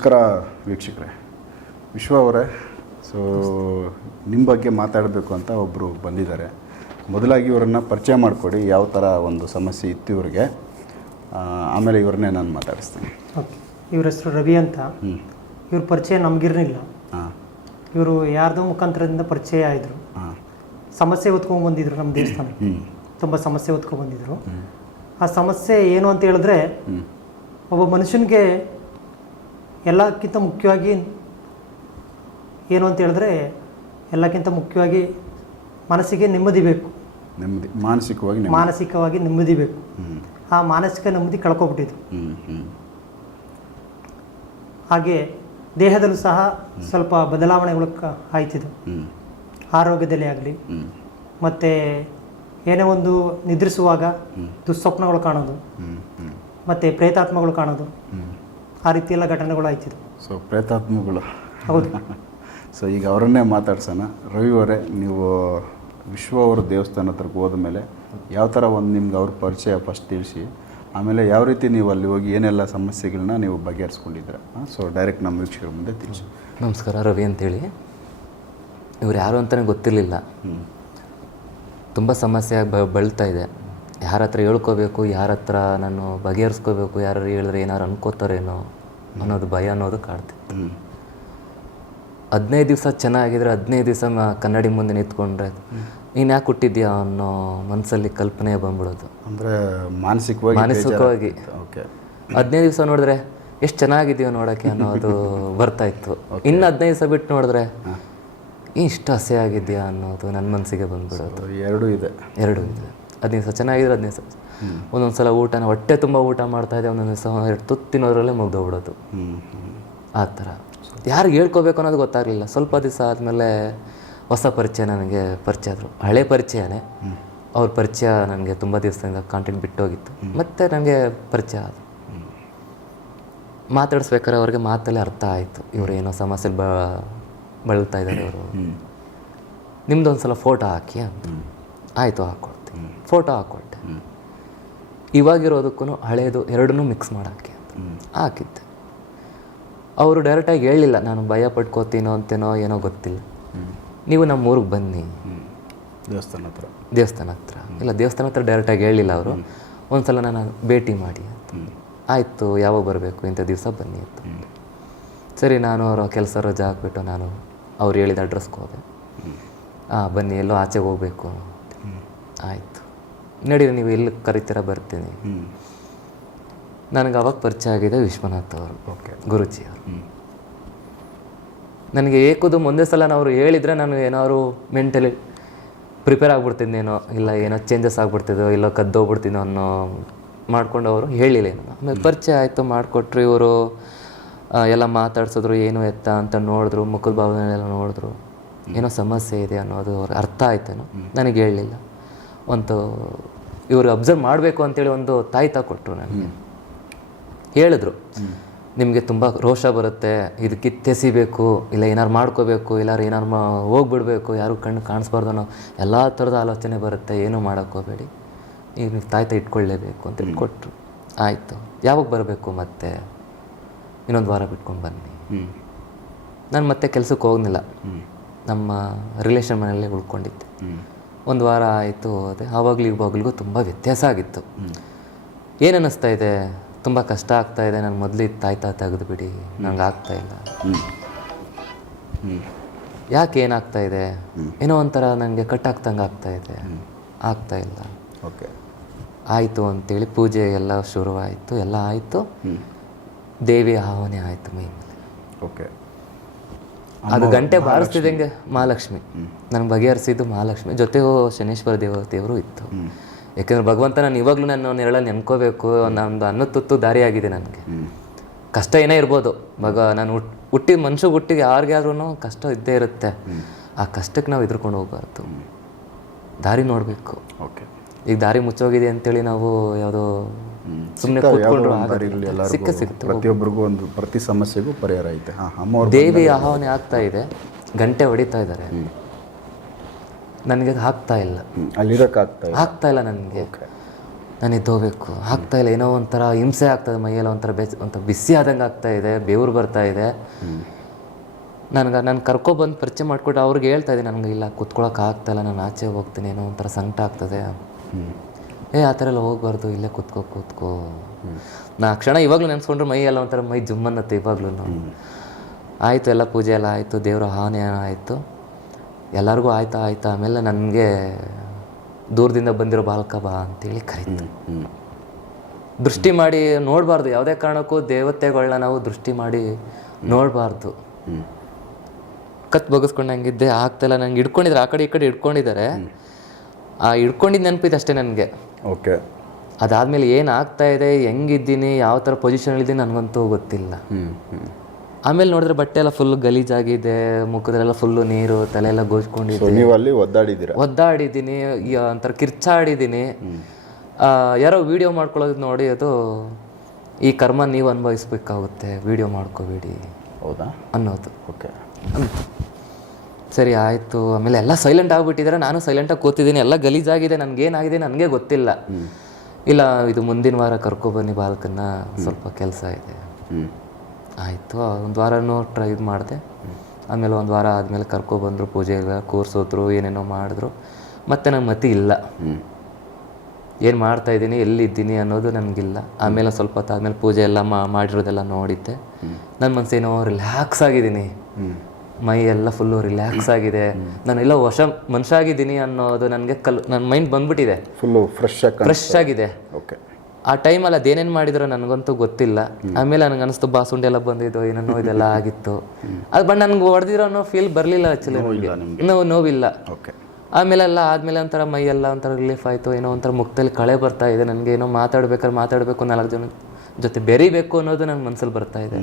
ನಮಸ್ಕಾರ ವೀಕ್ಷಕರೇ. ವಿಶ್ವ ಅವರೇ ಸೊ ನಿಮ್ಮ ಬಗ್ಗೆ ಮಾತಾಡಬೇಕು ಅಂತ ಒಬ್ಬರು ಬಂದಿದ್ದಾರೆ. ಮೊದಲಾಗಿ ಇವರನ್ನು ಪರಿಚಯ ಮಾಡಿಕೊಡಿ ಯಾವ ಥರ ಒಂದು ಸಮಸ್ಯೆ ಇತ್ತು ಇವರಿಗೆ. ಆಮೇಲೆ ಇವ್ರನ್ನೇ ನಾನು ಮಾತಾಡಿಸ್ತೀನಿ. ಓಕೆ. ಇವ್ರ ಹೆಸರು ರವಿ ಅಂತ. ಇವ್ರ ಪರಿಚಯ ನಮಗಿರಲಿಲ್ಲ. ಹಾಂ. ಇವರು ಯಾರ್ದೋ ಮುಖಾಂತರದಿಂದ ಪರಿಚಯ ಆಯಿದ್ರು. ಹಾಂ. ಸಮಸ್ಯೆ ಹೊತ್ಕೊಂಡು ಬಂದಿದ್ರು ನಮ್ಮ ದೇವಸ್ಥಾನ. ತುಂಬ ಸಮಸ್ಯೆ ಹೊತ್ಕೊಂಡು ಬಂದಿದ್ರು. ಆ ಸಮಸ್ಯೆ ಏನು ಅಂತ ಹೇಳಿದ್ರೆ ಒಬ್ಬ ಮನುಷ್ಯನಿಗೆ ಎಲ್ಲಕ್ಕಿಂತ ಮುಖ್ಯವಾಗಿ ಏನು ಅಂತ ಹೇಳಿದ್ರೆ ಎಲ್ಲಕ್ಕಿಂತ ಮುಖ್ಯವಾಗಿ ಮನಸ್ಸಿಗೆ ನೆಮ್ಮದಿ ಬೇಕು. ನೆಮ್ಮದಿ ಮಾನಸಿಕವಾಗಿ ನೆಮ್ಮದಿ. ಮಾನಸಿಕವಾಗಿ ನೆಮ್ಮದಿ ಬೇಕು. ಆ ಮಾನಸಿಕ ನೆಮ್ಮದಿ ಕಳ್ಕೊಬಿಟ್ಟಿದ್ರು ಹಾಗೆ ದೇಹದಲ್ಲೂ ಸಹ ಸ್ವಲ್ಪ ಬದಲಾವಣೆಗಳು ಆಯ್ತಿದ್ವು ಆರೋಗ್ಯದಲ್ಲಿ ಆಗಲಿ. ಮತ್ತು ಏನೇ ಒಂದು ನಿದ್ರಿಸುವಾಗ ದುಸ್ವಪ್ನಗಳು ಕಾಣೋದು. ಮತ್ತು ಪ್ರೇತಾತ್ಮಗಳು ಕಾಣೋದು. ಆ ರೀತಿ ಎಲ್ಲ ಘಟನೆಗಳು ಆಯ್ತಿದ್ವು ಸೊ ಪ್ರೇತಾತ್ಮಗಳು. ಹೌದು. ಸೊ ಈಗ ಅವರನ್ನೇ ಮಾತಾಡ್ಸೋಣ. ರವಿ ಅವರೇ ನೀವು ವಿಶ್ವ ಅವರ ದೇವಸ್ಥಾನ ಹತ್ರಕ್ಕೆ ಹೋದ ಮೇಲೆ ಯಾವ ಥರ ಒಂದು ನಿಮ್ಗೆ ಅವ್ರ ಪರಿಚಯ ಫಸ್ಟ್ ತಿಳಿಸಿ. ಆಮೇಲೆ ಯಾವ ರೀತಿ ನೀವು ಅಲ್ಲಿ ಹೋಗಿ ಏನೆಲ್ಲ ಸಮಸ್ಯೆಗಳನ್ನ ನೀವು ಬಗೆಹರಿಸ್ಕೊಂಡಿದ್ದೀರ? ಸೊ ಡೈರೆಕ್ಟ್ ನಮ್ಮ ವೀಕ್ಷಕರ ಮುಂದೆ ತಿಳಿಸಿ. ನಮಸ್ಕಾರ ರವಿ ಅಂತೇಳಿ. ಇವ್ರು ಯಾರು ಅಂತಲೇ ಗೊತ್ತಿರಲಿಲ್ಲ. ಹ್ಞೂ ತುಂಬ ಸಮಸ್ಯೆ ಆಗಿ ಬ ಬಳಲ್ತಾ ಇದೆ. ಯಾರ ಹತ್ರ ಹೇಳ್ಕೋಬೇಕು ಯಾರ ಹತ್ರ ನಾನು ಬಗೆಹರಿಸ್ಕೋಬೇಕು ಯಾರು ಹೇಳಿದ್ರೆ ಏನಾರು ಅನ್ಕೋತಾರೇನೋ ಅನ್ನೋದು ಭಯ ಅನ್ನೋದು ಕಾಡ್ತಿತ್ತು ಹದಿನೈದು ದಿವಸ ಚೆನ್ನಾಗಿದ್ರೆ ಹದಿನೈದು ದಿವಸ ಕನ್ನಡಿ ಮುಂದೆ ನಿಂತ್ಕೊಂಡ್ರೆ ನೀನು ಯಾಕೆ ಹುಟ್ಟಿದ್ಯಾ ಅನ್ನೋ ಮನಸ್ಸಲ್ಲಿ ಕಲ್ಪನೆ ಬಂದ್ಬಿಡೋದು. ಅಂದರೆ ಮಾನಸಿಕವಾಗಿ ಮಾನಸಿಕವಾಗಿ. ಓಕೆ. ಹದಿನೈದು ದಿವಸ ನೋಡಿದ್ರೆ ಎಷ್ಟು ಚೆನ್ನಾಗಿದೆಯೋ ನೋಡೋಕ್ಕೆ ಅನ್ನೋದು ಬರ್ತಾ ಇತ್ತು. ಇನ್ನು ಹದಿನೈದು ದಿವಸ ಬಿಟ್ಟು ನೋಡಿದ್ರೆ ಇಷ್ಟು ಹಸೆ ಆಗಿದೆಯಾ ಅನ್ನೋದು ನನ್ನ ಮನಸ್ಸಿಗೆ ಬಂದ್ಬಿಡೋದು. ಎರಡೂ ಇದೆ. ಎರಡೂ ಇದೆ. ಹದಿನೈದು ದಿವಸ ಚೆನ್ನಾಗಿದ್ರೆ ಹದಿನೈದು ದಿವಸ. ಒಂದೊಂದು ಸಲ ಊಟನ ಹೊಟ್ಟೆ ತುಂಬ ಊಟ ಮಾಡ್ತಾ ಇದೆ, ಒಂದೊಂದು ದಿವಸ ಎರಡು ತುತ್ತಿನೋದ್ರಲ್ಲೇ ಮುಗ್ದೋಗ್ಬಿಡೋದು ಹ್ಞೂ ಹ್ಞೂ ಆ ಥರ. ಯಾರಿಗೆ ಹೇಳ್ಕೋಬೇಕು ಅನ್ನೋದು ಗೊತ್ತಾಗಲಿಲ್ಲ. ಸ್ವಲ್ಪ ದಿವಸ ಆದಮೇಲೆ ಹೊಸ ಪರಿಚಯ ನನಗೆ ಪರಿಚಯ ಆದರು. ಹಳೆ ಪರಿಚಯನೇ. ಅವ್ರ ಪರಿಚಯ ನನಗೆ ತುಂಬ ದಿವಸದಿಂದ ಕಾಂಟ್ಯಾಕ್ಟ್ ಬಿಟ್ಟೋಗಿತ್ತು ಮತ್ತೆ ನನಗೆ ಪರಿಚಯ ಆದ ಮಾತಾಡಿಸ್ಬೇಕಾದ್ರೆ ಅವ್ರಿಗೆ ಮಾತಲ್ಲೇ ಅರ್ಥ ಆಯಿತು. ಇವರು ಏನೋ ಸಮಸ್ಯೆ ಬ ಬಳಲ್ತಾ ಇದ್ದಾರೆ ಅವರು ನಿಮ್ಮದೊಂದು ಸಲ ಫೋಟೋ ಹಾಕಿ ಅಂತ. ಆಯಿತು ಹಾಕ್ಕೊಡ್ತೀನಿ ಫೋಟೋ ಹಾಕ್ಕೊಟ್ಟೆ. ಇವಾಗಿರೋದಕ್ಕೂ ಹಳೇದು ಎರಡನ್ನೂ ಮಿಕ್ಸ್ ಮಾಡೋಕ್ಕೆ ಹಾಕಿದ್ದೆ. ಅವರು ಡೈರೆಕ್ಟಾಗಿ ಹೇಳಿಲ್ಲ ನಾನು ಭಯ ಪಟ್ಕೋತೀನೋ ಅಂತೇನೋ ಏನೋ ಗೊತ್ತಿಲ್ಲ. ನೀವು ನಮ್ಮ ಊರಿಗೆ ಬನ್ನಿ. ದೇವಸ್ಥಾನ ಹತ್ರ. ದೇವಸ್ಥಾನ ಹತ್ರ. ಇಲ್ಲ ದೇವಸ್ಥಾನ ಹತ್ರ ಡೈರೆಕ್ಟಾಗಿ ಹೇಳಿಲ್ಲ ಅವರು. ಒಂದು ಸಲ ನಾನು ಭೇಟಿ ಮಾಡಿ ಅಂತ. ಆಯಿತು ಯಾವಾಗ ಬರಬೇಕು? ಇಂಥ ದಿವಸ ಬನ್ನಿ ಅಂತ. ಸರಿ ನಾನು ಅವರ ಕೆಲಸ ರಜೆ ಹಾಕ್ಬಿಟ್ಟು ನಾನು ಅವ್ರು ಹೇಳಿದ ಅಡ್ರೆಸ್ಗೆ ಹೋದೆ. ಹಾಂ ಬನ್ನಿ ಎಲ್ಲೋ ಆಚೆಗೆ ಹೋಗಬೇಕು. ಆಯಿತು. ನಡೀರಿ ನೀವು ಎಲ್ಲಿ ಕರಿತೀರ ಬರ್ತೀನಿ. ನನಗೆ ಅವಾಗ ಪರಿಚಯ ಆಗಿದೆ ವಿಶ್ವನಾಥ್ ಅವರು ಓಕೆ ಗುರುಜಿ ಅವರು. ನನಗೆ ಏಕದು ಒಂದೇ ಸಲ ಅವರು ಹೇಳಿದರೆ ನಾನು ಏನಾದ್ರು ಮೆಂಟಲಿ ಪ್ರಿಪೇರ್ ಆಗ್ಬಿಡ್ತಿದ್ದೇನೋ ಇಲ್ಲ ಏನೋ ಚೇಂಜಸ್ ಆಗ್ಬಿಡ್ತಿದ್ದೋ ಇಲ್ಲ ಕದ್ದೋಗ್ಬಿಡ್ತಿದ್ದೋ ಅನ್ನೋ ಮಾಡ್ಕೊಂಡು ಅವರು ಹೇಳಿಲ್ಲ ಏನೋ ಆಮೇಲೆ ಪರಿಚಯ ಆಯಿತು ಮಾಡಿಕೊಟ್ರು ಇವರು. ಎಲ್ಲ ಮಾತಾಡ್ಸಿದ್ರು ಏನು ಎತ್ತ ಅಂತ ನೋಡಿದ್ರು ಮುಖದ ಭಾವನೆಲ್ಲ ನೋಡಿದ್ರು. ಏನೋ ಸಮಸ್ಯೆ ಇದೆ ಅನ್ನೋದು ಅವ್ರು ಅರ್ಥ ಆಯ್ತೇನೋ ನನಗೆ ಹೇಳಲಿಲ್ಲ ಒಂದು ಇವರು ಅಬ್ಸರ್ವ್ ಮಾಡಬೇಕು ಅಂತೇಳಿ ಒಂದು ತಾಯ್ತ ಕೊಟ್ಟರು ನನಗೆ. ಹೇಳಿದ್ರು. ನಿಮಗೆ ತುಂಬ ರೋಷ ಬರುತ್ತೆ ಇದಕ್ಕೆ ಕಿತ್ತೆಸಿಬೇಕು ಇಲ್ಲ ಏನಾರು ಮಾಡ್ಕೋಬೇಕು ಇಲ್ಲಾರು ಏನಾರು ಮಾ ಹೋಗ್ಬಿಡ್ಬೇಕು ಯಾರು ಕಣ್ಣು ಕಾಣಿಸ್ಬಾರ್ದು ಅನ್ನೋ ಎಲ್ಲ ಥರದ ಆಲೋಚನೆ ಬರುತ್ತೆ ಏನೂ ಮಾಡೋಕ್ಕೋಬೇಡಿ ಈಗ ನೀವು ತಾಯ್ತ ಇಟ್ಕೊಳ್ಳೇಬೇಕು ಅಂತ ಕೊಟ್ಟರು ಆಯಿತು. ಯಾವಾಗ ಬರಬೇಕು ಮತ್ತೆ? ಇನ್ನೊಂದು ವಾರ ಬಿಟ್ಕೊಂಡು ಬನ್ನಿ. ನಾನು ಮತ್ತೆ ಕೆಲಸಕ್ಕೆ ಹೋಗಲಿಲ್ಲ. ನಮ್ಮ ರಿಲೇಷನ್ ಮನೆಯಲ್ಲೇ ಉಳ್ಕೊಂಡಿದ್ದೆ. ಒಂದು ವಾರ ಆಯಿತು ಅದೇ ಆವಾಗಲೂ ಇವಾಗಲಿಗೂ ತುಂಬ ವ್ಯತ್ಯಾಸ ಆಗಿತ್ತು. ಏನು ಅನ್ನಿಸ್ತಾ ಇದೆ? ತುಂಬ ಕಷ್ಟ ಆಗ್ತಾ ಇದೆ. ನಾನು ಮೊದಲು ತಾಯ್ತಾ ತೆಗೆದುಬಿಡಿ ನಂಗೆ ಆಗ್ತಾ ಇಲ್ಲ. ಯಾಕೆ ಏನಾಗ್ತಾ ಇದೆ? ಏನೋ ಒಂಥರ ನನಗೆ ಕಟ್ಟಾಗ್ತಂಗೆ ಆಗ್ತಾ ಇದೆ. ಆಗ್ತಾ ಇಲ್ಲ. ಓಕೆ. ಆಯಿತು ಅಂತೇಳಿ ಪೂಜೆ ಎಲ್ಲ ಶುರುವಾಯಿತು. ಎಲ್ಲ ಆಯಿತು. ದೇವಿ ಆವನೆ ಆಯಿತು ಮೈ ಮೇಲೆ ಓಕೆ. ಅದು ಗಂಟೆ ಬಾರಿಸ್ತಿದ್ದಂಗೆ ಮಹಾಲಕ್ಷ್ಮಿ. ನನಗೆ ಬಗೆಹರಿಸಿದ್ದು ಮಹಾಲಕ್ಷ್ಮಿ. ಜೊತೆಗೂ ಶನೇಶ್ವರ ದೇವತೆಯವರು ಇತ್ತು. ಯಾಕೆಂದ್ರೆ ಭಗವಂತ ನಾನು ಇವಾಗಲೂ ನನ್ನ ನೆರಳ ನೆನ್ಕೋಬೇಕು ನಮ್ಮದು ಅನ್ನ ತುತ್ತು ದಾರಿಯಾಗಿದೆ ನನಗೆ. ಹ್ಞೂ ಕಷ್ಟ ಏನೇ ಇರ್ಬೋದು. ಭಗ ನಾನು ಹುಟ್ ಹುಟ್ಟಿದ ಮನುಷ್ಯ ಹುಟ್ಟಿಗೆ ಯಾರಿಗಾದ್ರೂ ಕಷ್ಟ ಇದ್ದೇ ಇರುತ್ತೆ. ಆ ಕಷ್ಟಕ್ಕೆ ನಾವು ಎದುರ್ಕೊಂಡು ಹೋಗ್ಬಾರ್ದು. ದಾರಿ ನೋಡಬೇಕು. ಓಕೆ. ಈಗ ದಾರಿ ಮುಚ್ಚೋಗಿದೆ ಅಂತೇಳಿ ನಾವು ಯಾವುದೋ ಸುಮ್ಮನೆ ಕೂತ್ಕೊಂಡ್ರು. ಸಿಕ್ಕ ಸಿಗುತ್ತೆ ಪ್ರತಿಯೊಬ್ಬರಿಗೂ ಒಂದು ಪ್ರತಿ ಸಮಸ್ಯೆಗೂ ಪರಿಹಾರ ಐತೆ. ದೇವಿ ಆಹ್ವಾನ ಆಗ್ತಾ ಇದೆ. ಗಂಟೆ ಹೊಡಿತಾ ಇದ್ದಾರೆ. ನನಗೆ ಹಾಕ್ತಾ ಆಗ್ತಾ ಇಲ್ಲ ಅಲ್ಲಿರೋಕ್ಕಾಗ್ತಾ ಆಗ್ತಾ ಇಲ್ಲ. ನನಗೆ. ನಾನು ಎದ್ದೋಗ್ಬೇಕು. ಆಗ್ತಾ ಇಲ್ಲ. ಏನೋ ಒಂಥರ ಹಿಂಸೆ ಆಗ್ತದೆ ಮೈಯೆಲ್ಲ ಒಂಥರ ಬೆಸ್ ಒಂಥರ ಬಿಸಿ ಆದಂಗೆ ಆಗ್ತಾ ಇದೆ. ಬೆವರು ಬರ್ತಾ ಇದೆ. ನನಗೆ ನಾನು ಕರ್ಕೊಬಂದು ಪರಿಚಯ ಮಾಡಿಕೊಟ್ಟು ಅವ್ರಿಗೆ ಹೇಳ್ತಾ ಇದ್ದೀನಿ. ನನಗೆ ಇಲ್ಲ ಕುತ್ಕೊಳಕ್ಕೆ ಆಗ್ತಾಯಿಲ್ಲ ನಾನು ಆಚೆ ಹೋಗ್ತೀನಿ. ಏನೋ ಒಂಥರ ಸಂಕಟ ಆಗ್ತದೆ. ಏ ಆ ಥರ ಎಲ್ಲ ಹೋಗ್ಬಾರ್ದು ಇಲ್ಲೇ ಕುತ್ಕೋ ಕೂತ್ಕೋ. ನಾ ಕ್ಷಣ ಇವಾಗಲೂ ನೆನೆಸ್ಕೊಂಡ್ರೆ ಮೈ ಎಲ್ಲ ಒಂಥರ ಮೈ ಜುಮ್ ಅನ್ನತ್ತೆ ಇವಾಗ್ಲೂ. ಆಯಿತು ಎಲ್ಲ ಪೂಜೆ ಎಲ್ಲ ಆಯಿತು ದೇವರ ಹಾನಿ ಆಯಿತು. ಎಲ್ಲರಿಗೂ ಆಯ್ತಾ ಆಯ್ತಾ ಆಮೇಲೆ ನನಗೆ ದೂರದಿಂದ ಬಂದಿರೋ ಬಾಲಕ ಬಾ ಅಂತೇಳಿ ಕರೀತು. ದೃಷ್ಟಿ ಮಾಡಿ ನೋಡಬಾರ್ದು ಯಾವುದೇ ಕಾರಣಕ್ಕೂ ದೇವತೆಗಳನ್ನ ನಾವು ದೃಷ್ಟಿ ಮಾಡಿ ನೋಡಬಾರ್ದು. ಕತ್ ಬಗಸ್ಕೊಂಡಂಗಿದ್ದೆ ಆಗ್ತಲ್ಲ ನಂಗೆ ಹಿಡ್ಕೊಂಡಿದ್ದಾರೆ ಆ ಕಡೆ ಈ ಕಡೆ ಹಿಡ್ಕೊಂಡಿದ್ದಾರೆ. ಆ ಹಿಡ್ಕೊಂಡಿದ್ದು ನೆನಪಿದೆ ಅಷ್ಟೇ ನನಗೆ. ಓಕೆ. ಅದಾದಮೇಲೆ ಏನಾಗ್ತಾ ಇದೆ ಹೆಂಗಿದ್ದೀನಿ ಯಾವ ಥರ ಪೊಸಿಷನಲ್ಲಿದ್ದೀನಿ ನನಗಂತೂ ಗೊತ್ತಿಲ್ಲ. ಆಮೇಲೆ ನೋಡಿದ್ರೆ ಬಟ್ಟೆ ಎಲ್ಲ ಫುಲ್ ಗಲೀಜಾಗಿದೆ ಮುಖದಲ್ಲೆಲ್ಲ ಫುಲ್ಲು ನೀರು ತಲೆ ಎಲ್ಲ ಗೋಜ್ಕೊಂಡಿದ್ದೀನಿ ಗೋಜ್ಕೊಂಡಿದ್ದೆ ನೀವು ಅಲ್ಲಿ ಒದ್ದಾಡಿದ್ದೀರಾ? ಒದ್ದಾಡಿದ್ದೀನಿ ಒಂಥರ ಕಿರ್ಚಾಡಿದ್ದೀನಿ. ಆ, ಯಾರೋ ವಿಡಿಯೋ ಮಾಡ್ಕೊಳ್ಳೋದು ನೋಡಿ ಅದು ಈ ಕರ್ಮ ನೀವು ಅನುಭವಿಸ್ಬೇಕಾಗುತ್ತೆ ವಿಡಿಯೋ ಮಾಡ್ಕೋಬೇಡಿ ಹೌದಾ? ಅನ್ನೋದು. ಓಕೆ. ಸರಿ ಆಯಿತು. ಆಮೇಲೆ ಎಲ್ಲ ಸೈಲೆಂಟ್ ಆಗಿಬಿಟ್ಟಿದ್ದಾರೆ ನಾನು ಸೈಲೆಂಟಾಗಿ ಕೂತಿದ್ದೀನಿ. ಎಲ್ಲ ಗಲೀಜಾಗಿದೆ. ನನಗೇನಾಗಿದೆ ನನಗೆ ಗೊತ್ತಿಲ್ಲ. ಇಲ್ಲ ಇದು ಮುಂದಿನ ವಾರ ಕರ್ಕೊಬನ್ನಿ ಬಾಲಕನ್ನ. ಸ್ವಲ್ಪ ಕೆಲಸ ಇದೆ. ಆಯಿತು. ಒಂದು ವಾರನೂ ಟ್ರೈ ಮಾಡಿದೆ. ಆಮೇಲೆ ಒಂದು ವಾರ ಆದಮೇಲೆ ಕರ್ಕೊಬಂದರು ಪೂಜೆ ಎಲ್ಲ ಕೂರಿಸೋದ್ರು ಏನೇನೋ ಮಾಡಿದ್ರು. ಮತ್ತೆ ನಂಗೆ ಮತಿ ಇಲ್ಲ. ಏನು ಮಾಡ್ತಾ ಇದ್ದೀನಿ ಎಲ್ಲಿದ್ದೀನಿ ಅನ್ನೋದು ನನಗಿಲ್ಲ. ಆಮೇಲೆ ಸ್ವಲ್ಪ ಹೊತ್ತು ಆದಮೇಲೆ ಪೂಜೆ ಎಲ್ಲ ಮಾ ಮಾಡಿರೋದೆಲ್ಲ ನೋಡಿದ್ದೆ. ನನ್ನ ಮನಸ್ಸೇನೋ ರಿಲ್ಯಾಕ್ಸ್ ಆಗಿದ್ದೀನಿ. ಮೈ ಎಲ್ಲ ಫುಲ್ಲು ರಿಲ್ಯಾಕ್ಸ್ ಆಗಿದೆ. ನಾನೆಲ್ಲ ಹೊಸ ಮನುಷ್ಯ ಆಗಿದ್ದೀನಿ ಅನ್ನೋದು ನನಗೆ ಕಲ್ ನನ್ನ ಮೈಂಡ್ ಬಂದ್ಬಿಟ್ಟಿದೆ. ಫುಲ್ಲು ಫ್ರೆಶ್ ಆಗಿ ಫ್ರೆಶ್ ಆಗಿದೆ. ಓಕೆ ಆ ಟೈಮಲ್ಲಿ ಅದೇನೇನು ಮಾಡಿದ್ರು ನನಗಂತೂ ಗೊತ್ತಿಲ್ಲ. ಆಮೇಲೆ ನನಗೆ ಅನಿಸ್ತು ಬಾಸುಂಡೆ ಎಲ್ಲ ಬಂದಿದ್ದು ಏನೇನೋ ಇದೆಲ್ಲ ಆಗಿತ್ತು. ಅದು ಬಟ್ ನನಗೆ ಹೊಡೆದಿರೋ ಅನ್ನೋ ಫೀಲ್ ಬರಲಿಲ್ಲ ಆ್ಯಕ್ಚುಲಿ ನೋವು ನೋವಿಲ್ಲ. ಓಕೆ ಆಮೇಲೆ ಎಲ್ಲ ಆದಮೇಲೆ ಒಂಥರ ಮೈ ಎಲ್ಲ ಒಂಥರ ರಿಲೀಫ್ ಆಯಿತು. ಏನೋ ಒಂಥರ ಮುಖದಲ್ಲಿ ಕಳೆ ಬರ್ತಾ ಇದೆ. ನನಗೆ ಏನೋ ಮಾತಾಡ್ಬೇಕಾದ್ರೆ ಮಾತಾಡಬೇಕು ನಾಲ್ಕು ಜನ ಜೊತೆ ಬೆರಿಬೇಕು ಅನ್ನೋದು ನನ್ನ ಮನಸ್ಸಲ್ಲಿ ಬರ್ತಾ ಇದೆ.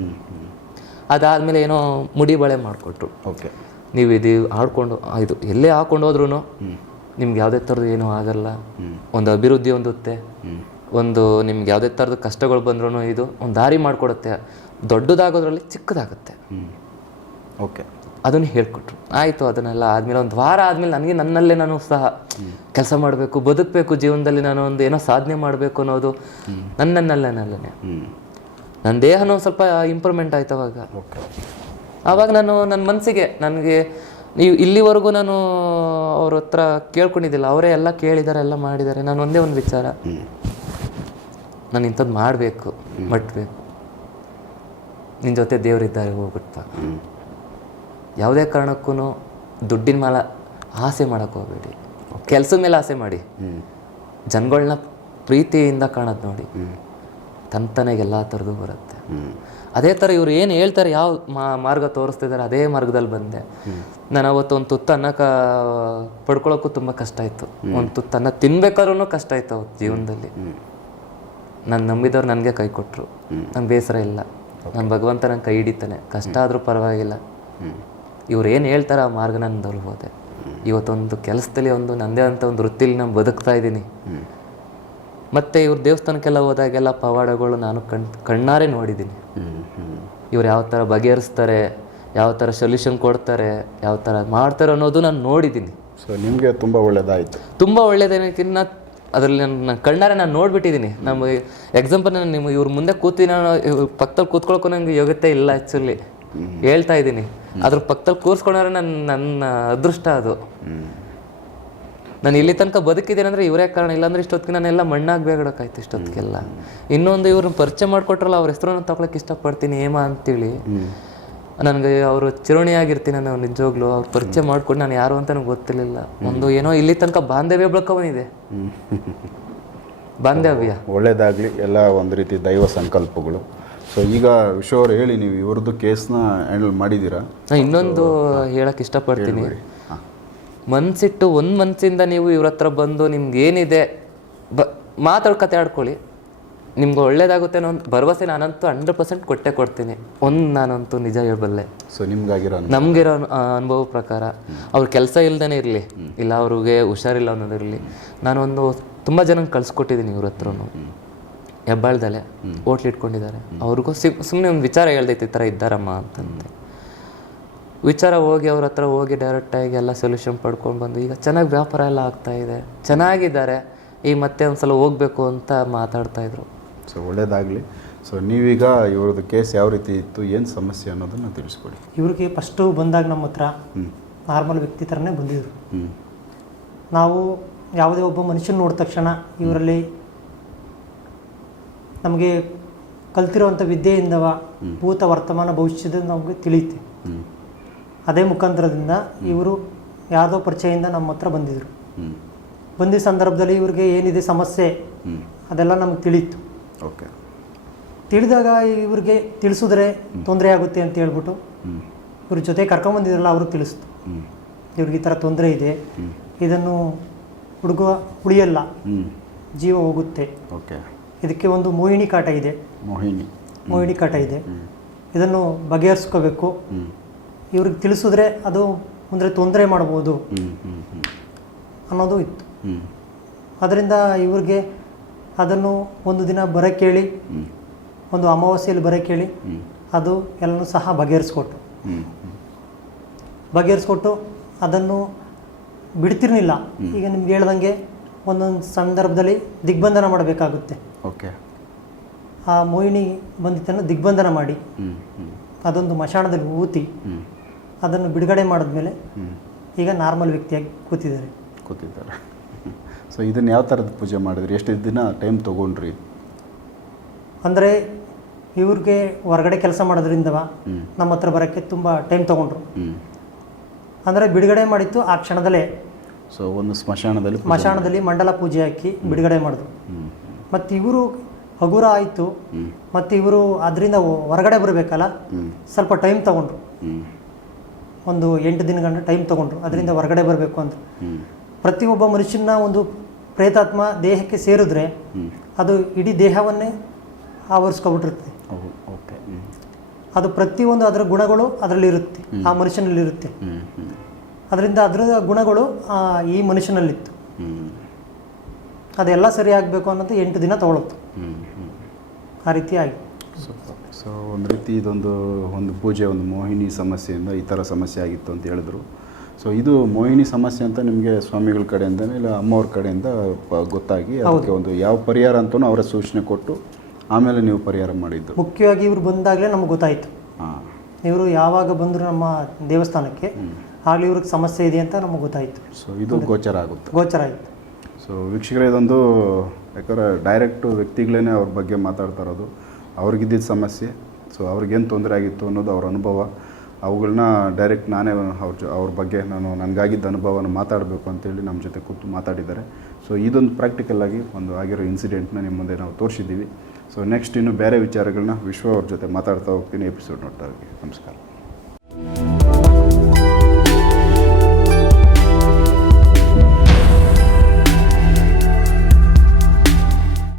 ಅದಾದಮೇಲೆ ಏನೋ ಮುಡಿ ಬಳೆ ಮಾಡಿಕೊಟ್ರು. ಓಕೆ. ನೀವು ಇದು ಆಡ್ಕೊಂಡು ಇದು ಎಲ್ಲೇ ಹಾಕೊಂಡು ಹೋದ್ರೂ ನಿಮ್ಗೆ ಯಾವುದೇ ಥರದ್ದು ಏನೂ ಆಗಲ್ಲ. ಒಂದು ಅಭಿವೃದ್ಧಿ ಹೊಂದುತ್ತೆ. ಒಂದು ನಿಮ್ಗೆ ಯಾವುದೇ ಥರದ ಕಷ್ಟಗಳು ಬಂದ್ರೂ ಇದು ಒಂದು ದಾರಿ ಮಾಡಿಕೊಡುತ್ತೆ. ದೊಡ್ಡದಾಗೋದ್ರಲ್ಲಿ ಚಿಕ್ಕದಾಗುತ್ತೆ. ಹ್ಞೂ ಓಕೆ. ಅದನ್ನು ಹೇಳ್ಕೊಟ್ರು. ಆಯಿತು ಅದನ್ನೆಲ್ಲ ಆದಮೇಲೆ ಒಂದು ವಾರ ಆದಮೇಲೆ ನನಗೆ ನನ್ನಲ್ಲೇ ನಾನು ಸಹ ಕೆಲಸ ಮಾಡಬೇಕು ಬದುಕಬೇಕು ಜೀವನದಲ್ಲಿ ನಾನು ಒಂದು ಏನೋ ಸಾಧನೆ ಮಾಡಬೇಕು ಅನ್ನೋದು ನನ್ನನ್ನಲ್ಲೇ ನನ್ನ ದೇಹನೂ ಸ್ವಲ್ಪ ಇಂಪ್ರೂವ್ಮೆಂಟ್ ಆಯ್ತು ಅವಾಗ. ಆವಾಗ ನಾನು ನನ್ನ ಮನಸ್ಸಿಗೆ ನನಗೆ ನೀವು ಇಲ್ಲಿವರೆಗೂ ನಾನು ಅವ್ರ ಹತ್ರ ಕೇಳ್ಕೊಂಡಿದ್ದಿಲ್ಲ. ಅವರೇ ಎಲ್ಲ ಕೇಳಿದ್ದಾರೆ ಎಲ್ಲ ಮಾಡಿದ್ದಾರೆ ನಾನು ಒಂದೇ ಒಂದು ವಿಚಾರ. ನಾನು ಇಂಥದ್ದು ಮಾಡಬೇಕು ಮಟ್ಬೇಕು. ನಿನ್ನ ಜೊತೆ ದೇವರಿದ್ದಾರೆ ಹೋಗ್ಬಿಟ್ಟ ಯಾವುದೇ ಕಾರಣಕ್ಕೂ ದುಡ್ಡಿನ ಮೇಲೆ ಆಸೆ ಮಾಡೋಕ್ಕೆ ಹೋಗಬೇಡಿ. ಕೆಲಸದ ಮೇಲೆ ಆಸೆ ಮಾಡಿ. ಜನಗಳನ್ನ ಪ್ರೀತಿಯಿಂದ ಕಾಣೋದು ನೋಡಿ. ತಂತನೆಗೆ ಎಲ್ಲ ಥರದ್ದು ಬರುತ್ತೆ ಅದೇ ಥರ ಇವ್ರು ಏನು ಹೇಳ್ತಾರೆ ಯಾವ ಮಾ- ಮಾರ್ಗ ತೋರಿಸ್ತಿದ್ದಾರೆ ಅದೇ ಮಾರ್ಗದಲ್ಲಿ ಬಂದೆ. ನಾನು ಅವತ್ತು ಒಂದು ತುತ್ತು ಅನ್ನಕ ಪಡ್ಕೊಳ್ಳೋಕ್ಕೂ ತುಂಬ ಕಷ್ಟ ಆಯಿತು ಒಂದು ತುತ್ತು ಅನ್ನ ತಿನ್ಬೇಕಾದ್ರೂ ಕಷ್ಟ ಆಯ್ತು ಅವತ್ತು ಜೀವನದಲ್ಲಿ. ನಾನು ನಂಬಿದವ್ರು ನನಗೆ ಕೈ ಕೊಟ್ಟರು ನಂಗೆ ಬೇಸರ ಇಲ್ಲ. ನನ್ನ ಭಗವಂತ ನಂಗೆ ಕೈ ಹಿಡಿತಾನೆ. ಕಷ್ಟ ಆದರೂ ಪರವಾಗಿಲ್ಲ. ಇವ್ರು ಏನು ಹೇಳ್ತಾರೆ ಆ ಮಾರ್ಗ ನಾನು ದೊಲ್ಬೋದೆ ಇವತ್ತೊಂದು ಕೆಲಸದಲ್ಲಿ ಒಂದು ನನ್ನದೇ ಅಂತ ಒಂದು ವೃತ್ತಿಲಿ ನಾನು ಬದುಕ್ತಾ ಇದ್ದೀನಿ. ಮತ್ತು ಇವ್ರ ದೇವಸ್ಥಾನಕ್ಕೆಲ್ಲ ಹೋದಾಗೆಲ್ಲ ಪವಾಡಗಳು ನಾನು ಕಣ್ ಕಣ್ಣಾರೆ ನೋಡಿದ್ದೀನಿ ಇವ್ರು ಯಾವ ಥರ ಬಗೆಹರಿಸ್ತಾರೆ ಯಾವ ಥರ ಸೊಲ್ಯೂಷನ್ ಕೊಡ್ತಾರೆ ಯಾವ ಥರ ಮಾಡ್ತಾರೆ ಅನ್ನೋದು ನಾನು ನೋಡಿದ್ದೀನಿ ಸೊ ನಿಮಗೆ ತುಂಬ ಒಳ್ಳೆಯದಾಯಿತು ತುಂಬ ಒಳ್ಳೇದೇನಕ್ಕಿನ್ನ ಅದರಲ್ಲಿ ನಾನು ನಾನು ಕಣ್ಣಾರೆ ನಾನು ನೋಡ್ಬಿಟ್ಟಿದ್ದೀನಿ ನಮ್ಮ ಎಕ್ಸಾಂಪಲ್ ನಾನು ನಿಮ್ಮ ಇವ್ರ ಮುಂದೆ ಕೂತಿನ ಪಕ್ಕದಲ್ಲಿ ಕೂತ್ಕೊಳಕ್ಕೂ ನನಗೆ ಯೋಗ್ಯತೆ ಇಲ್ಲ ಆ್ಯಕ್ಚುಲಿ ಹೇಳ್ತಾ ಇದ್ದೀನಿ. ಅದ್ರ ಪಕ್ಕದಲ್ಲಿ ಕೂರಿಸ್ಕೊಂಡ್ರೆ ನನ್ನ ನನ್ನ ಅದೃಷ್ಟ ಅದು. ನಾನು ಇಲ್ಲಿ ತನಕ ಬದುಕಿದ್ದೇನೆ ಅಂದರೆ ಇವರೇ ಕಾರಣ. ಇಲ್ಲಾಂದ್ರೆ ಇಷ್ಟೊತ್ತಿಗೆ ನಾನೆಲ್ಲ ಮಣ್ಣಾಗಬೇಕಾಯ್ತು ಇಷ್ಟೊತ್ತಿಗೆಲ್ಲ. ಇನ್ನೊಂದು ಇವ್ರನ್ನ ಪರಿಚಯ ಮಾಡಿಕೊಟ್ರಲ್ಲ ಅವ್ರ ಹೆಸರನ್ನು ತಗೊಳಕ್ಕೆ ಇಷ್ಟಪಡ್ತೀನಿ ಹೇಮಾ ಅಂತೇಳಿ. ನನಗೆ ಅವರು ಚಿರೋಣಿಯಾಗಿರ್ತೀನಿ ನಾನು ನಿಜವಾಗ್ಲೂ ಅವ್ರ ಪರಿಚಯ ಮಾಡ್ಕೊಂಡು ನಾನು ಯಾರು ಅಂತ ನನಗೆ ಗೊತ್ತಿರಲಿಲ್ಲ ಒಂದು ಏನೋ ಇಲ್ಲಿ ತನಕ ಬಾಂಧವ್ಯ ಬೆಳ್ಕೊಂಬಂದಿದೆ ಬಾಂಧವ್ಯ. ಒಳ್ಳೇದಾಗಲಿ ಎಲ್ಲ ಒಂದು ರೀತಿ ದೈವ ಸಂಕಲ್ಪಗಳು. ಸೊ ಈಗ ವಿಶ್ವ ಅವರು ಹೇಳಿ ನೀವು ಇವ್ರದ್ದು ಕೇಸ್ನ ಹ್ಯಾಂಡಲ್ ಮಾಡಿದ್ದೀರಾ? ನಾನು ಇನ್ನೊಂದು ಹೇಳಕ್ಕೆ ಇಷ್ಟಪಡ್ತೀನಿ. ಹಾಂ ಮನ್ಸಿಟ್ಟು ಒಂದು ಮನಸ್ಸಿಂದ ನೀವು ಇವ್ರ ಹತ್ರ ಬಂದು ನಿಮ್ಗೇನಿದೆ ಬ ಮಾತಾಡ್ಕತೆ ಆಡ್ಕೊಳ್ಳಿ. ನಿಮ್ಗೆ ಒಳ್ಳೇದಾಗುತ್ತೆ ಅನ್ನೋ ಒಂದು ಭರವಸೆ ನಾನಂತೂ ಹಂಡ್ರೆಡ್ ಪರ್ಸೆಂಟ್ ಕೊಟ್ಟೆ ಕೊಡ್ತೀನಿ. ಒಂದು ನಾನಂತೂ ನಿಜ ಹೇಳಬಲ್ಲೆ. ಸೊ ನಿಮ್ಗಾಗಿರೋ ನಮಗಿರೋ ಅನುಭವ ಪ್ರಕಾರ ಅವ್ರ ಕೆಲಸ ಇಲ್ದೇ ಇರಲಿ. ಇಲ್ಲ ಅವ್ರಿಗೆ ಹುಷಾರಿಲ್ಲ ಅನ್ನೋದಿರಲಿ ನಾನೊಂದು ತುಂಬ ಜನ ಕಳ್ಸಿಕೊಟ್ಟಿದ್ದೀನಿ ಇವ್ರ ಹತ್ರ ಹೆಬ್ಬಾಳ್ದಲೆ ಹೋಟ್ಲ್ ಇಟ್ಕೊಂಡಿದ್ದಾರೆ. ಅವ್ರಿಗೂ ಸುಮ್ಮನೆ ಒಂದು ವಿಚಾರ ಹೇಳ್ದೈತೆ ಈ ಥರ ಇದ್ದಾರಮ್ಮ ಅಂತಂತೆ ವಿಚಾರ ಹೋಗಿ ಅವ್ರ ಹತ್ರ ಹೋಗಿ ಡೈರೆಕ್ಟಾಗಿ ಎಲ್ಲ ಸೊಲ್ಯೂಷನ್ ಪಡ್ಕೊಂಡು ಬಂದು ಈಗ ಚೆನ್ನಾಗಿ ವ್ಯಾಪಾರ ಎಲ್ಲ ಆಗ್ತಾ ಇದೆ ಚೆನ್ನಾಗಿದ್ದಾರೆ ಈ ಮತ್ತೆ ಒಂದ್ಸಲ ಹೋಗ್ಬೇಕು ಅಂತ ಮಾತಾಡ್ತಾ ಇದ್ರು. ಸೊ ಒಳ್ಳೇದಾಗಲಿ. ಸೊ ನೀವೀಗ ಇವ್ರದ್ದು ಕೇಸ್ ಯಾವ ರೀತಿ ಇತ್ತು ಏನು ಸಮಸ್ಯೆ ಅನ್ನೋದನ್ನು ತಿಳಿಸ್ಕೊಡಿ. ಇವ್ರಿಗೆ ಫಸ್ಟು ಬಂದಾಗ ನಮ್ಮ ಹತ್ರ ಹ್ಞೂ ನಾರ್ಮಲ್ ವ್ಯಕ್ತಿ ಥರನೇ ಬಂದಿದ್ರು. ನಾವು ಯಾವುದೇ ಒಬ್ಬ ಮನುಷ್ಯನ ನೋಡಿದ ತಕ್ಷಣ ಇವರಲ್ಲಿ ನಮಗೆ ಕಲ್ತಿರೋವಂಥ ವಿದ್ಯೆಯಿಂದವ ಭೂತ ವರ್ತಮಾನ ಭವಿಷ್ಯದ ನಮಗೆ ತಿಳಿಯುತ್ತೆ. ಹ್ಞೂ ಅದೇ ಮುಖಾಂತರದಿಂದ ಇವರು ಯಾವುದೋ ಪರಿಚಯದಿಂದ ನಮ್ಮ ಹತ್ರ ಬಂದಿದ್ರು. ಬಂದಿದ್ದ ಸಂದರ್ಭದಲ್ಲಿ ಇವ್ರಿಗೆ ಏನಿದೆ ಸಮಸ್ಯೆ ಅದೆಲ್ಲ ನಮ್ಗೆ ತಿಳಿಯಿತು ಓಕೆ. ತಿಳಿದಾಗ ಇವ್ರಿಗೆ ತಿಳಿಸಿದ್ರೆ ತೊಂದರೆ ಆಗುತ್ತೆ ಅಂತ ಹೇಳ್ಬಿಟ್ಟು ಇವ್ರ ಜೊತೆ ಕರ್ಕೊಂಬಂದಿದ್ರಲ್ಲ ಅವ್ರಿಗೆ ತಿಳಿಸ್ತು ಇವ್ರಿಗೆ ಈ ಥರ ತೊಂದರೆ ಇದೆ. ಇದನ್ನು ಹುಡುಗ ಉಳಿಯಲ್ಲ ಜೀವ ಹೋಗುತ್ತೆ. ಓಕೆ. ಇದಕ್ಕೆ ಒಂದು ಮೋಹಿನಿ ಕಾಟ ಇದೆ. ಮೋಹಿನಿ. ಮೋಹಿನಿ ಕಾಟ ಇದೆ. ಇದನ್ನು ಬಗೆಹರಿಸ್ಕೋಬೇಕು. ಇವ್ರಿಗೆ ತಿಳಿಸಿದ್ರೆ ಅದು ಅಂದರೆ ತೊಂದರೆ ಮಾಡ್ಬೋದು ಅನ್ನೋದು ಇತ್ತು. ಅದರಿಂದ ಇವ್ರಿಗೆ ಅದನ್ನು ಒಂದು ದಿನ ಬರ ಕೇಳಿ ಒಂದು ಅಮಾವಾಸ್ಯೆಯಲ್ಲಿ ಬರ ಕೇಳಿ ಅದು ಎಲ್ಲನೂ ಸಹ ಬಗೆಹರಿಸ್ಕೊಟ್ಟು. ಬಗೆಹರಿಸ್ಕೊಟ್ಟು ಅದನ್ನು ಬಿಡ್ತಿರ್ಲಿಲ್ಲ. ಈಗ ನಿಮ್ಗೆ ಹೇಳ್ದಂಗೆ ಒಂದೊಂದು ಸಂದರ್ಭದಲ್ಲಿ ದಿಗ್ಬಂಧನ ಮಾಡಬೇಕಾಗುತ್ತೆ. ಓಕೆ. ಆ ಮೋಹಿನಿ ಬಂದಿದ್ದನ್ನು ದಿಗ್ಬಂಧನ ಮಾಡಿ. ಅದೊಂದು ಮಶಾಣದಲ್ಲಿ ಊತಿ. ಅದನ್ನು ಬಿಡುಗಡೆ ಮಾಡಿದ್ಮೇಲೆ ಈಗ ನಾರ್ಮಲ್ ವ್ಯಕ್ತಿಯಾಗಿ ಕೂತಿದ್ದಾರೆ. ಕೂತಿದ್ದಾರೆ. ಸೊ ಇದನ್ನು ಯಾವ ಥರದ ಪೂಜೆ ಮಾಡಿದ್ರಿ? ಎಷ್ಟು ದಿನ ಟೈಮ್ ತೊಗೊಂಡ್ರಿ? ಅಂದರೆ ಇವ್ರಿಗೆ ಹೊರಗಡೆ ಕೆಲಸ ಮಾಡೋದ್ರಿಂದ ನಮ್ಮ ಹತ್ರ ಬರೋಕ್ಕೆ ತುಂಬ ಟೈಮ್ ತೊಗೊಂಡ್ರು. ಅಂದರೆ ಬಿಡುಗಡೆ ಮಾಡಿತ್ತು ಆ ಕ್ಷಣದಲ್ಲೇ ಸೊ ಒಂದು ಸ್ಮಶಾನದಲ್ಲಿ ಸ್ಮಶಾನದಲ್ಲಿ ಮಂಡಲ ಪೂಜೆ ಹಾಕಿ ಬಿಡುಗಡೆ ಮಾಡಿದ್ರು. ಮತ್ತು ಇವರು ಹಗುರ ಆಯಿತು. ಮತ್ತು ಇವರು ಅದರಿಂದ ಹೊರಗಡೆ ಬರಬೇಕಲ್ಲ. ಸ್ವಲ್ಪ ಟೈಮ್ ತೊಗೊಂಡ್ರು. ಒಂದು ಎಂಟು ದಿನಗಂಟ ಟೈಮ್ ತೊಗೊಂಡ್ರು. ಅದರಿಂದ ಹೊರಗಡೆ ಬರಬೇಕು ಅಂತ ಪ್ರತಿಯೊಬ್ಬ ಮನುಷ್ಯನ ಒಂದು ಪ್ರೇತಾತ್ಮ ದೇಹಕ್ಕೆ ಸೇರಿದ್ರೆ ಅದು ಇಡೀ ದೇಹವನ್ನೇ ಆವರಿಸ್ಕೊಬಿಟ್ಟಿರುತ್ತೆ. ಅದು ಪ್ರತಿಯೊಂದು ಅದರ ಗುಣಗಳು ಅದರಲ್ಲಿ ಇರುತ್ತೆ ಆ ಮನುಷ್ಯನಲ್ಲಿ ಇರುತ್ತೆ ಹ್ಞೂ ಹ್ಞೂ ಅದರಿಂದ ಅದರ ಗುಣಗಳು ಈ ಮನುಷ್ಯನಲ್ಲಿತ್ತು. ಅದೆಲ್ಲ ಸರಿ ಆಗಬೇಕು ಅನ್ನೋದು ಎಂಟು ದಿನ ತಗೊಳುತ್ತೆ ಆ ರೀತಿ ಆಗಿ. ಸೊ ಒಂದು ರೀತಿ ಇದೊಂದು ಒಂದು ಪೂಜೆ ಒಂದು ಮೋಹಿನಿ ಸಮಸ್ಯೆಯಿಂದ ಈ ಥರ ಸಮಸ್ಯೆ ಆಗಿತ್ತು ಅಂತ ಹೇಳಿದ್ರು. ಸೊ ಇದು ಮೋಹಿನಿ ಸಮಸ್ಯೆ ಅಂತ ನಿಮಗೆ ಸ್ವಾಮಿಗಳ ಕಡೆಯಿಂದನೇ ಇಲ್ಲ ಅಮ್ಮವ್ರ ಕಡೆಯಿಂದ ಗೊತ್ತಾಗಿ ಅದಕ್ಕೆ ಒಂದು ಯಾವ ಪರಿಹಾರ ಅಂತಲೂ ಅವರ ಸೂಚನೆ ಕೊಟ್ಟು ಆಮೇಲೆ ನೀವು ಪರಿಹಾರ ಮಾಡಿದ್ದು. ಮುಖ್ಯವಾಗಿ ಇವರು ಬಂದಾಗಲೇ ನಮ್ಗೆ ಗೊತ್ತಾಯಿತು. ಹಾಂ. ಇವರು ಯಾವಾಗ ಬಂದರು ನಮ್ಮ ದೇವಸ್ಥಾನಕ್ಕೆ ಆಗಲೇ ಇವ್ರಿಗೆ ಸಮಸ್ಯೆ ಇದೆ ಅಂತ ನಮಗೆ ಗೊತ್ತಾಯಿತು. ಸೊ ಇದು ಗೋಚರ ಆಗುತ್ತೆ. ಗೋಚರ ಆಯಿತು. ಸೊ ವೀಕ್ಷಕರೇ ಇದೊಂದು ಯಾಕಂದ್ರೆ ಡೈರೆಕ್ಟು ವ್ಯಕ್ತಿಗಳೇ ಅವ್ರ ಬಗ್ಗೆ ಮಾತಾಡ್ತಾ ಇರೋದು. ಅವ್ರಿಗಿದ್ದಿದ್ದ ಸಮಸ್ಯೆ. ಸೊ ಅವ್ರಿಗೇನು ತೊಂದರೆ ಆಗಿತ್ತು ಅನ್ನೋದು ಅವ್ರ ಅನುಭವ. ಅವುಗಳನ್ನ ಡೈರೆಕ್ಟ್ ನಾನೇ ಅವ್ರ ಜೊ, ಅವ್ರ ಬಗ್ಗೆ ನಾನು ನನಗಾಗಿದ್ದ ಅನುಭವನ ಮಾತಾಡಬೇಕು ಅಂತೇಳಿ ನಮ್ಮ ಜೊತೆ ಕೂತು ಮಾತಾಡಿದ್ದಾರೆ. ಸೊ ಇದೊಂದು ಪ್ರಾಕ್ಟಿಕಲ್ ಆಗಿ ಒಂದು ಆಗಿರೋ ಇನ್ಸಿಡೆಂಟ್ನ ನಿಮ್ಮ ಮುಂದೆ ನಾವು ತೋರಿಸಿದ್ದೀವಿ. ಸೊ ನೆಕ್ಸ್ಟ್ ಇನ್ನು ಬೇರೆ ವಿಚಾರಗಳನ್ನ ವಿಶ್ವ ಅವ್ರ ಜೊತೆ ಮಾತಾಡ್ತಾ ಹೋಗ್ತೀನಿ ಎಪಿಸೋಡ್ ನೋಡ್ತಾ ಹೋಗಿ ನಮಸ್ಕಾರ.